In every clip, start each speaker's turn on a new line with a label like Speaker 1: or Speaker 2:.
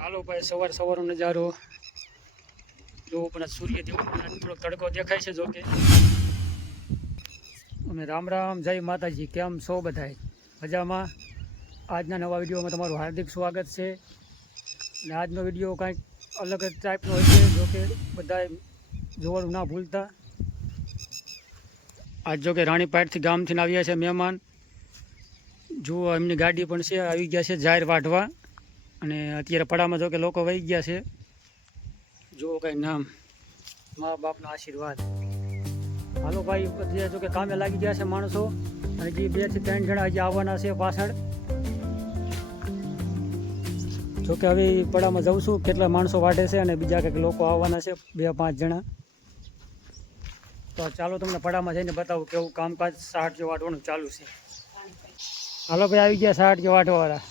Speaker 1: હાલો ભાઈ, સવાર સવારનો નજારો. જોવો પણ સૂર્ય જેવો થોડો તડકો દેખાય છે જોકે. અમે રામ રામ, જય માતાજી, કેમ છો બધાય? મજામાં? આજના નવા વિડીયોમાં તમારું હાર્દિક સ્વાગત છે. અને આજનો વીડિયો કાંઈક અલગ જ ટાઈપનો હોય છે જોકે બધાએ જોવાનું ના ભૂલતા. આજ જોકે રાણીપાટથી ગામથી આવ્યા છે મહેમાન. જુઓ, એમની ગાડી પણ છે, આવી ગયા છે જાહેર વાઢવા. અને અત્યારે પડામાં જો કે લોકો વહી ગયા છે. જુઓ કંઈ નામ, મા બાપનો આશીર્વાદ. હાલો ભાઈ જો કે કામે લાગી ગયા છે માણસો. અને જે બેથી ત્રણ જણા હજી આવવાના છે પાછળ. જો કે હવે પડામાં જઉં છું, કેટલા માણસો વાટે છે અને બીજા કંઈક લોકો આવવાના છે, બે પાંચ જણા. તો ચાલો તમને પડામાં જઈને બતાવું કેવું કામકાજ સાઠ જે વાટવાનું ચાલુ છે. હાલો ભાઈ, આવી ગયા સાઠ જે વાટવાવાળા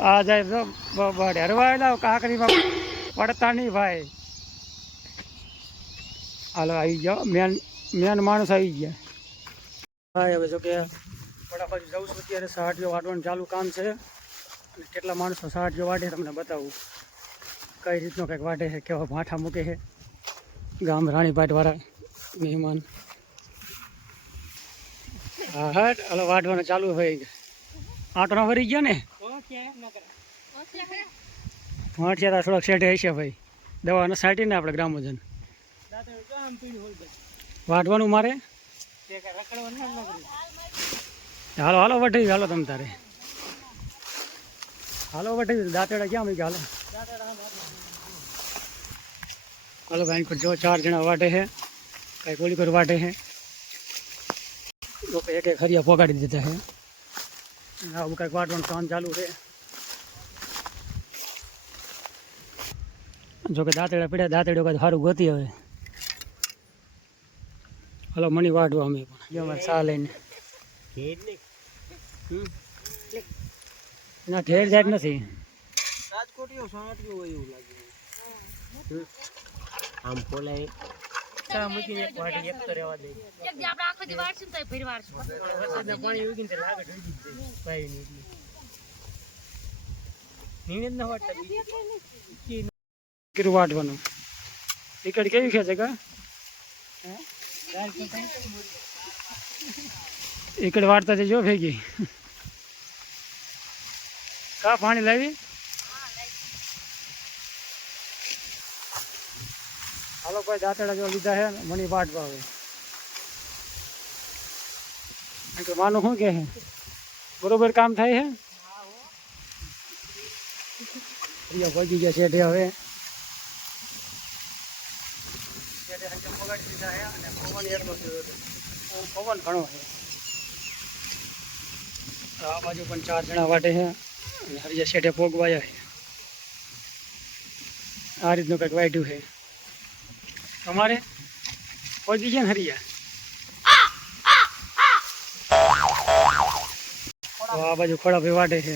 Speaker 1: આ જાય તો બડે હરવાયેલા કાંકરીમાં પડતા નહીં ભાઈ. હાલો, આવી જાઓ. મેન મેન માણસ આવી ગયા. ભાઈ, હવે જો કે ફટાફટ જઉં છું અત્યારે. જો વાટવાનું ચાલુ કામ છે. અને કેટલા માણસો જો વાટે તમને બતાવું. કઈ રીતનો કંઈક વાટે છે, કેવા માઠા મૂકે છે. ગામ રાણીપાટવાળા મહેમાન. હા હા, હાલો, વાટવાનું ચાલુ હોય આંટો ના ફરી ગયા ને? વાંચ્યા થોડાક શેઠે હશે ભાઈ. દવાને સાટીને આપણે ગ્રામજન. વાટવાનું મારે? હાલો હાલો વઠી હાલો તમ તારે. હાલો વઠી દાંતેડા ક્યાં મૂકી હાલો. હાલો ભાઈ જો ચાર જણા વાટે છે. કઈ કોળી પર વાટે છે. લોકો એક એક હરિયા પોગાડી દીધા છે. આવું કંઈક વાટવાનું કામ ચાલુ છે. જો કે પીડ્યા પડ્યા દાંતેડો કાંઈ સારું ગોતી હવે. હલો મણી વાટવા અમે પણ. જો અમારે સા લઈને. ના ઠેર જાત નથી.
Speaker 2: આમ પોલાય ચા મૂકીને એક વાટી એક તો રહેવા દે.
Speaker 3: એક દી આપણે આખો દી વાટશું તો ફરી વાટશું
Speaker 2: વરસાદના પાણી ઉગીને લાગે જ જાય. ભાઈની એટલી. નીણે ન વાટ બીજી.
Speaker 1: કેટલું વાટવાનું. ટીકટ કેવી છે જગા? એકડ વાટતા જજો ભેગી. કા પાણી લાવી? હાલો, કોઈ દાંતડા જો લીધા છે મણી વાટવા ભાવે. એમ માનું શું કે બરોબર કામ થાય છે? પહોંચી ગયા હવે. શેઠે એટલો છે. પવન ઘણો છે. આ બાજુ પણ ચાર જણા વાટે છે અને હરિયા શેઠે પોગવાયા છે. આ રીતનું કંઈક વાટ્યું છે. તમારે પહોંચી ગયા. ને હરિયા આ બાજુ ખોડા ભાઈ વાટે છે.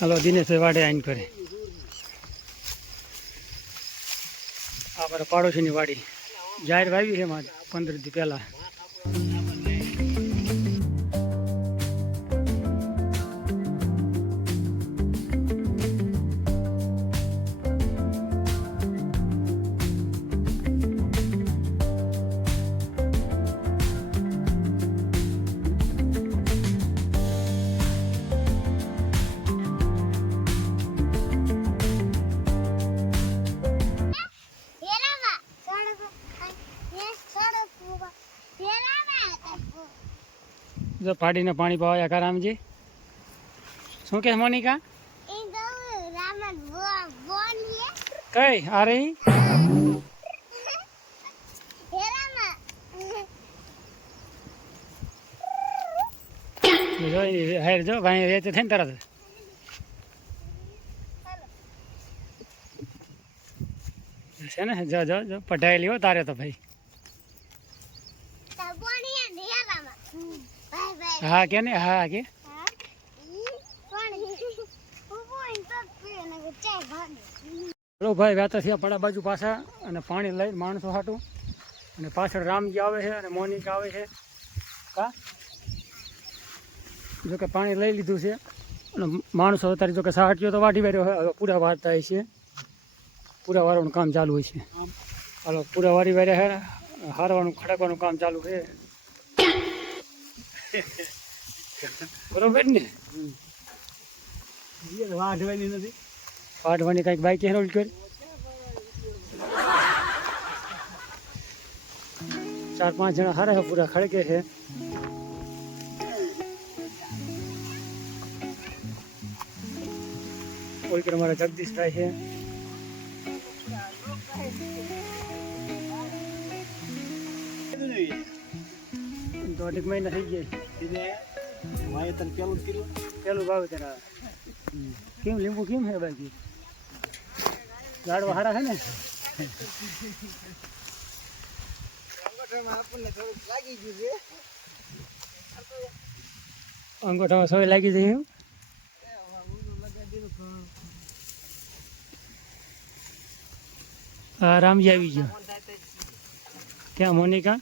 Speaker 1: હલો દિનેશભાઈ વાડે આઈન કરે આ મારા પાડોશીની વાડી. જાહેર વાવી છે મારે, પંદર દી પહેલાં. જો ફાડીને પાણી પાવા કારામજી શું કે મોનિકા? કઈ? આ રહી? હાર જો, ભાઈ વેચે થઈને તરત. છે ને? જો જો, પઢાયેલી હો તારે તો ભાઈ
Speaker 4: તો બોન હે ને પેલામાં બાય બાય
Speaker 1: હા કે ને? હા કે?
Speaker 4: હા હું
Speaker 1: ચલો ભાઈ વ્યાતા થયા પડા બાજુ પાછા અને પાણી લઈને માણસો હાટું. અને પાછળ રામજી આવે છે અને મોનિકા આવે છે. કા? જો કે પાણી લઈ લીધું છે. અને માણસો અત્યારે જો કે તો વાટી વાર્યો હવે પૂરા વાર્તા હોય છે. પૂરા વારવાનું કામ ચાલુ હોય છે. હાલો પૂરા વારી વાર્યા હે હારવાનું ખડકવાનું કામ ચાલુ છે. બરોબર ને?
Speaker 2: વાઢવાની નથી.
Speaker 1: વાટવાની કંઈક બાઈક હેરોલ કરી. ચાર પાંચ જણા હારે છે પૂરા ખડકે છે કોઈ કે અમારા જગદીશભાઈ છે તો અઢીક મહિના થઈ ગયા.
Speaker 2: વાયતર પેલું કિલો
Speaker 1: પેલું ભાવ તેના કેમ લીંબુ કેમ છે બાકી? લાડવા હારા છે ને? અંગોઠામાં સોય લાગી જાય એમ? રામજી આવી ગયો. ક્યાં મોનિકા?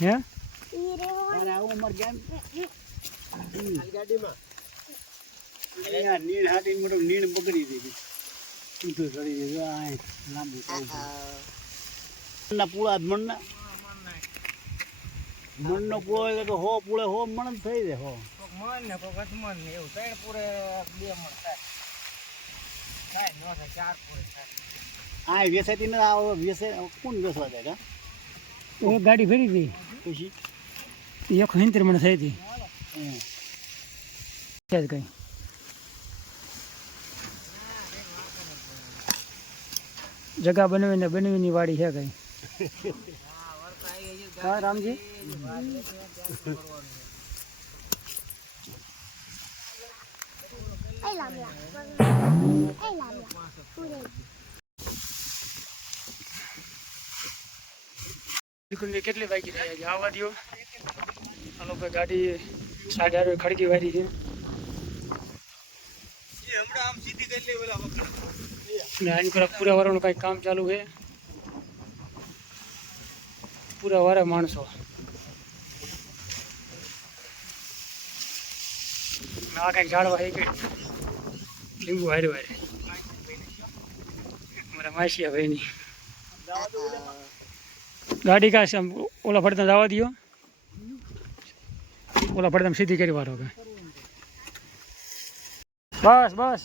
Speaker 1: હે?
Speaker 2: નીણ હાટી મોટો નીણ પકડી દીધી. ઊંધું ચડી દીધું આ લાંબુ ના પૂળા મણના. મણનો પૂળો તો હો પૂળે હો મણ થઈ જાય હો.
Speaker 5: મન ને કોક અધમન ને એવું ત્રણ પૂરે બે મણ થાય. થાય ન થાય ચાર પૂરે થાય.
Speaker 2: આ વેસાતી ને આવો વેસે કોણ વેસવા જાય
Speaker 1: હું ગાડી ફરી હતી
Speaker 2: પછી?
Speaker 1: એક હિંતર મને થઈ હતી. જ કઈ. જગા બનાવીને બનાવીની વાડી છે કઈ. હા રામજી? કેટલી વાગી રહ્યા છે? આવવા દો લોકો ગાડી સાડા આઠ ખડકી વારી છે. ને આની પેલા પૂરા વાળાનું કંઈક કામ ચાલુ છે? પૂરા વાળા માણસો. ને આ કંઈક ઝાડવા છે કે લીંબુ હારે વારે. મારા માસિયા ભાઈની. ગાડી કાશે ઓલા ફડતા જવા દો ઓલા ફડતા સીધી કરી વાળો કે. બસ બસ.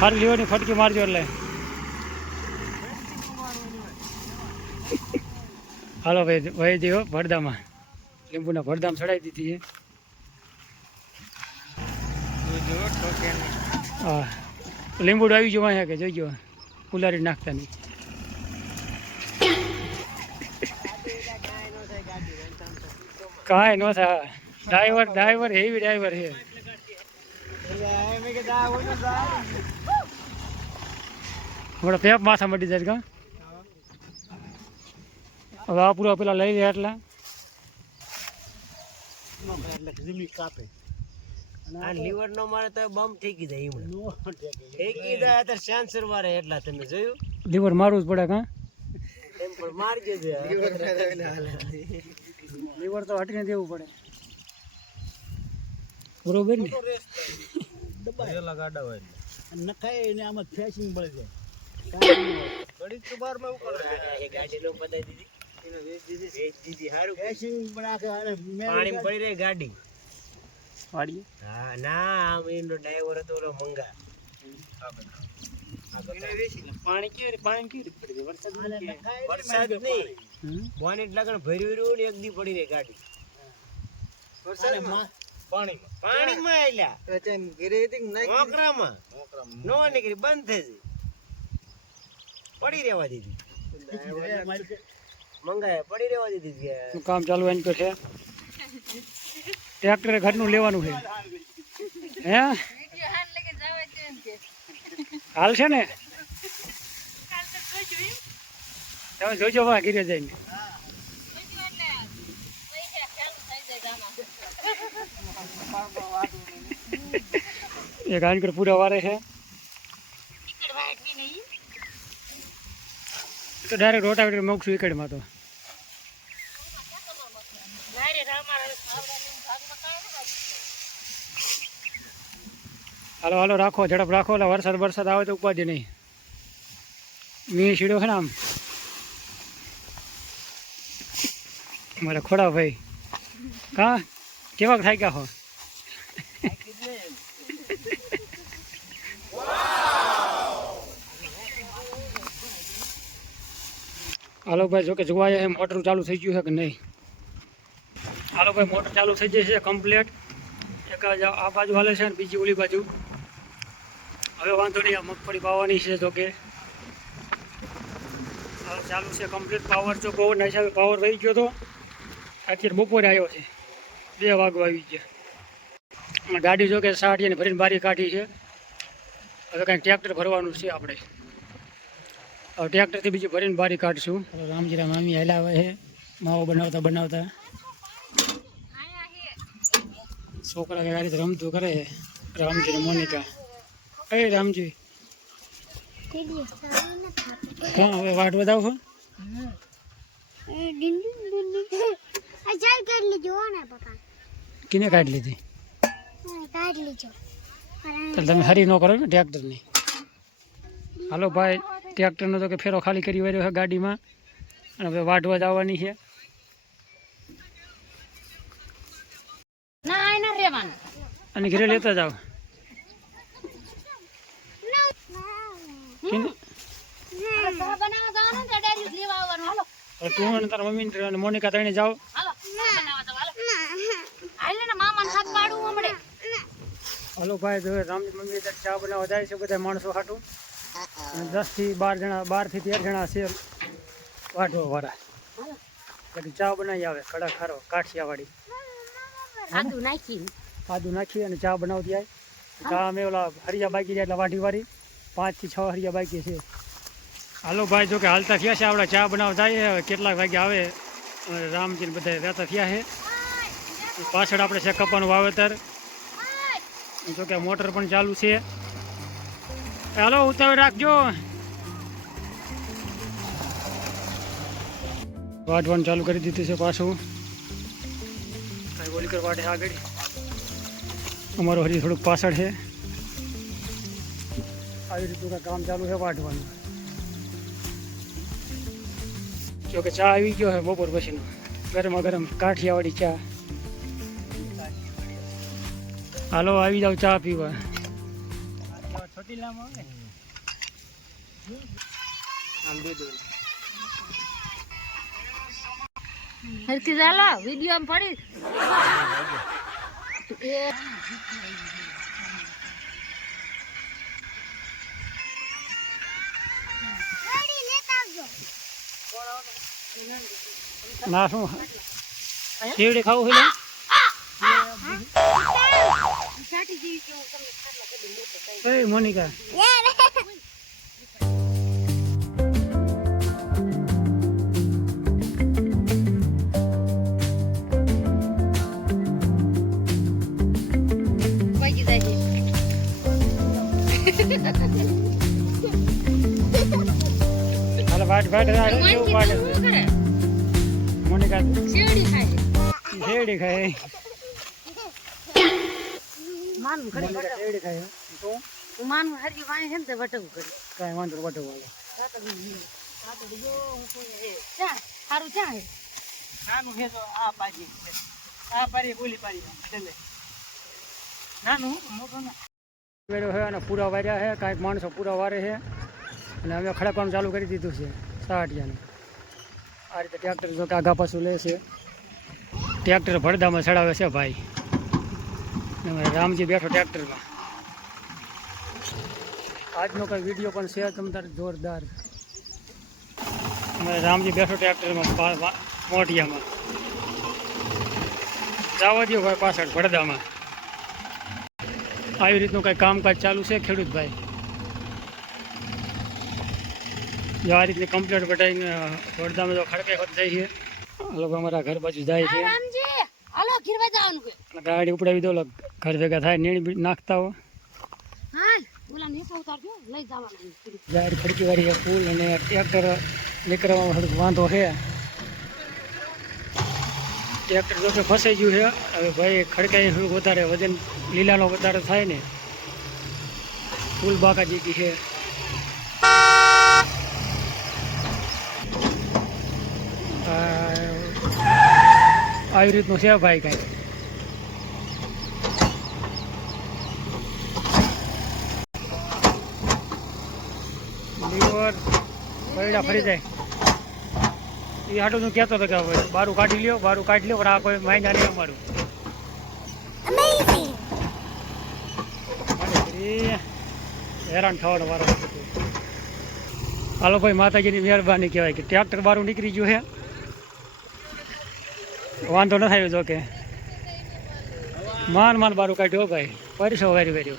Speaker 1: હારી લેવાની ફટકી મારજો એટલે. હાલો ભાઈ ભાઈ દેવો ભડદામાં લીંબુના ભડદામાં ચડાવી દીધી છે. હા. લીંબુડું આવી જવા કે જોઈજો કુલારી નાખતા નહીં. કાંઈ ન થાય ડ્રાઈવર ડ્રાઈવર હેવી ડ્રાઈવર છે. હમણાં પેપ માથા મટી જાય કા? હવે આ પૂરા પેલા લઈ લે એટલા
Speaker 2: કાપે
Speaker 5: આ લીવર નો મારે તો બમ ઠેકી જાય એમણે. ઠેકી જાય અત્યારે સેન્સર એટલા તમે જોયું?
Speaker 1: લીવર મારવું જ પડે કા?
Speaker 5: એમ પણ મારજો
Speaker 1: લીવર તો હટીને દેવું પડે. બરોબર ને?
Speaker 2: અને નખાય એને આમાં ફેશિંગ બળી જાય
Speaker 5: એ ગાડી નો બતાવી દીધી એને વેચ દીધી વેચ દીધી સારું
Speaker 2: ફેશિંગ પણ
Speaker 5: પડી રહી ગાડી. હા ના આમ એનો ડ્રાઈવર હતો ઓલો મંગા.
Speaker 1: પાણી કેવી પાણી કેવી પડી જાય? વરસાદ
Speaker 5: વરસાદ નહીં. બોનેટ લગન ભર્યું રહ્યું ને એક દી પડી રહી ગાડી.
Speaker 2: આને માં-
Speaker 5: પાણીમાં. પાણીમાં આલ્યા મોકરામાં. નો નીકળી બંધ થઈ ગઈ. પડી રહેવા દીધી. મંગાયા પડી રહેવા દીધી કે
Speaker 1: કામ ચાલુ એમ કે છે? ટ્રેક્ટર ઘરનું લેવાનું છે. હે? હાલ છે ને? તમે જોજો વા ઘીરે જઈને. એ આનકર પૂરા વારે છે. તો ડાયરેક્ટ રોટાવેટર મૂકશું એકડમાં તો. હાલો હાલો રાખો, ઝડપ રાખો એટલે વરસાદ વરસાદ આવે તો ઉપાધિ નહીં. મી સીડો છે ને આમ. મારા ખોડા ભાઈ. કા? કેવા થાય ગયા હો? હાલો ભાઈ જોકે જોવા જાય મોટર ચાલુ થઈ ગયું છે કે નહીં? હાલો ભાઈ, મોટર ચાલુ થઈ જશે કમ્પ્લેટ એક આ બાજુ હાલે છે ને બીજી ઓલી બાજુ. હવે વાંધો નહીં આ મગફળી પાવાની છે તો કે. હવે ચાલુ છે કમ્પ્લીટ પાવર જો પવનના હિસાબે પાવર વહી ગયો તો અત્યારે બપોરે આવ્યો છે. બે વાગવા આવી ગયા. ગાડી જો કે સાડીને ભરીને બારી કાઢી છે. હવે કાંઈક ટ્રેક્ટર ભરવાનું છે આપણે. હવે ટ્રેક્ટરથી બીજું ભરીને બારી કાઢશું. રામજીરા મામી હેલાવે છે. માવો બનાવતા બનાવતા. છોકરા ગાડી રમતું કરે છે. રામજી ને મોનિકા. એ રામજી. ક્યાં હવે વાટ
Speaker 4: પપ્પા
Speaker 1: કિને કાઢી લીધી? તમે હરી ન કરો ને ટ્રેક્ટરની. હાલો ભાઈ ટ્રેક્ટરનો તો કે ફેરો ખાલી કરી વર્યો છે ગાડીમાં. અને હવે વાટવા જવાની છે.
Speaker 3: ના આય ના રેવાનું
Speaker 1: અને ઘરે લેતા જાઓ.
Speaker 3: જવાનું તો ડાયરેક્ટ લેવા આવવાનું. હાલો.
Speaker 1: તું અને તારા મમ્મી અને મોનિકા ત્રણે જાઓ.
Speaker 3: હાલો બનાવવા જવાનું, હાલો. હાલ ને મામાને હાથ પાડું હમણે.
Speaker 1: હાલો ભાઈ જો રામજી મમ્મી ચા બનાવવા જાય છે બધા માણસો હાટું. દસથી બાર જણા બારથી તેર જણા છે વાઢો વાળા. એટલે ચા બનાવી આવે કડક ખારો કાઠિયાવાડી.
Speaker 3: આદુ નાખી.
Speaker 1: આદુ નાખી અને ચા બનાવતી આવે ચા અમે ઓલા હરિયા બાકી જાય એટલે વાઢી વાળી. પાંચથી છ હરિયા બાકી છે. હાલો ભાઈ જો કે હાલતા થયા છે આપણે ચા બનાવવા જઈએ કેટલાક વાગે આવે રામજી રામજીને બધા રહેતા થયા છે. પાછળ આપણે છે કપાનું વાવેતર. જો કે મોટર પણ ચાલુ છે. હાલો ઉતાવળ રાખજો. વાટવાનું ચાલુ કરી દીધું છે પાછું. કાંઈ બોલી કરવા આગળ. અમારું હજી થોડુંક પાછળ છે. આવી રીતનું કાંઈ કામ ચાલુ છે વાટવાનું જો કે ચા આવી ગયો છે બપોર પછીનો. ગરમા ગરમ કાઠિયાવાડી ચા. હાલો આવી જાવ ચા પીવા.
Speaker 3: હરકી ચાલો વીડિયો પડી.
Speaker 1: ના શું? શેરડી ખાવું હોય એ મોનિકા.
Speaker 4: Ha
Speaker 3: ha ha છે.
Speaker 1: વાટ વાટ રાખ કેવું વાટે.
Speaker 3: શું કરે? શેરડી ખાય
Speaker 1: શેરડી ખાય.
Speaker 3: માનું ઘડી
Speaker 1: મોનિકા શેરડી ખાય. તો
Speaker 3: હું માનું હરકી વાણી છે ને તે વટવું કરી
Speaker 1: કાંઈ વાંધો વાટો વાળો.
Speaker 3: ચા સારું ચા હે.
Speaker 5: નાનું તો આ પારી બોલી પારી એટલે નાનું મોટું ના.
Speaker 1: પૂરા વાર્યા છે કાંઈક માણસો પૂરા વારે છે અને અમે ખડકવાનું ચાલુ કરી દીધું છે સાહટિયાનું આ રીતે ટ્રેક્ટર જો કે આગા પાછું લે છે. ટ્રેક્ટર ભડદામાં ચડાવે છે ભાઈ. રામજી બેઠો ટ્રેક્ટરમાં. આજનો કંઈ વીડિયો પણ છે તમતાર જોરદાર. અમારે રામજી બેઠો ટ્રેક્ટરમાં મોઢિયામાં. જાવા દો ભાઈ પાછળ ભડદામાં આવી રીતનું કંઈ કામકાજ ચાલુ છે ખેડૂત ભાઈ જો આ રીતની કમ્પ્લેટ બટાઈને વડદામાં જો ખડકે ખડ જાય છે. આ લોકો અમારા ઘર બાજુ જાય છે.
Speaker 3: હાલો ઘીરવા જવાનું કે
Speaker 1: ગાડી ઉપડાવી દો ઘર ભેગા થાય નીણ નાખતા હો.
Speaker 3: હા
Speaker 1: ખડકી વાળી પુલ અને ટ્રેક્ટર નીકળવામાં થોડુંક વાંધો છે. ટ્રેક્ટર જો કે ફસાઈ ગયું છે. હવે ભાઈ ખડકાઈ થોડુંક વધારે વજન લીલાનો વધારે થાય ને. પુલ બાકા જીકી છે આ- આવી રીતનું છે ભાઈ કાંઈ. લીવર પૈડા ફરી જાય. એ હાટું હું કહેતો હતો કે હવે બારું કાઢી લ્યો બારું કાઢી લ્યો પણ આ કોઈ માયના નહીં અમારું. હેરાન થવાનો વારો હાલો ભાઈ માતાજીની મહેરબાની કહેવાય કે ટ્રેક્ટર બારું નીકળી ગયું છે. વાંધો ન થાય જો કે માન માન બારું કાઢ્યો ભાઈ પરિસો વેરી વેર્યો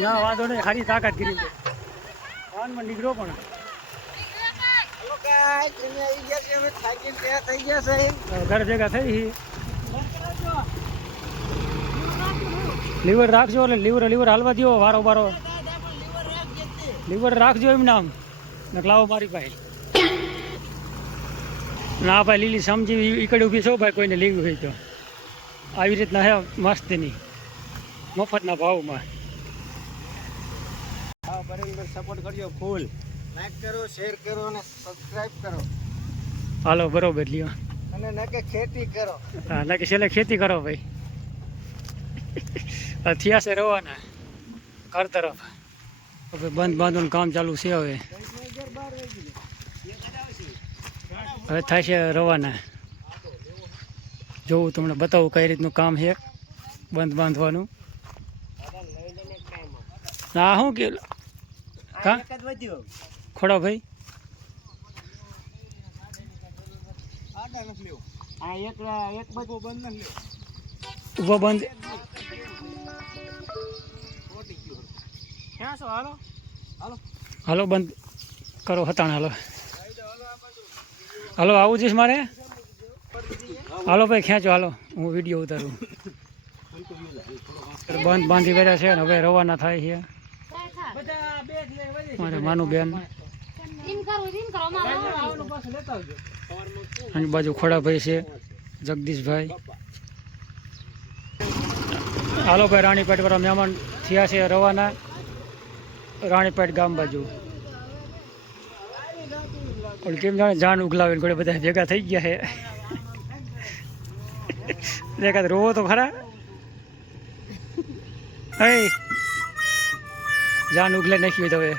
Speaker 1: ના વાંધો નહીં સારી તાકાત કરી છે વાનમાં નીકળ્યો પણ
Speaker 5: હાલો કાંઈ, તમે આવી ગયા છે, અમે થાકીને તૈયાર થઈ ગયા
Speaker 1: ઘર ભેગા થઈ લીવર રાખજો એટલે લીવર લીવર હાલવા દો વારો વારો લીવર રાખજો એમ નામ ને લાવો મારી પાસે ના ભાઈ લીલી સમજી ઈકડે ઊભી છો ભાઈ કોઈને લેવી હોય તો. આવી રીતના હે મસ્તની. મફતના ભાવમાં.
Speaker 5: હા, બરાબર સપોર્ટ કરજો ફૂલ લાઈક કરો શેર કરો અને સબસ્ક્રાઇબ કરો.
Speaker 1: હાલો બરોબર લ્યો.
Speaker 5: અને નકે ખેતી કરો.
Speaker 1: હા ના છેલ્લે ખેતી કરો ભાઈ. થયા છે રહેવાના ઘર તરફ. હવે બંધ બાંધવાનું કામ ચાલુ છે હવે. હવે થાય છે રવાના. જોવું તમને બતાવું કઈ રીતનું કામ છે બંધ બાંધવાનું. ના શું કે ખોડા ભાઈ?
Speaker 5: આ એક એક બંધ હાલો.
Speaker 1: બંધ કરો હતાણ હાલો. હાલો, આવું જઈશ મારે? હાલો ભાઈ, ખેંચો, હાલો. હું વીડિયો ઉતારું. બંધ બાંધી કર્યા છે હવે રવાના થાય છે. મારે માનું બેન. અને બાજુ ખોડાભાઈ છે, જગદીશભાઈ. હાલો ભાઈ, રાણીપેટ વાળા મહેમાન થયા છે રવાના. રાણીપેટ ગામ બાજુ. ઓલી કેમ જાણે જાન ઉગલાવીને ઘોડે બધા ભેગા થઈ ગયા છે દેખાત રોવો તો ખરા. હે. જાન ઉગલે નાખ્યું તો હવે.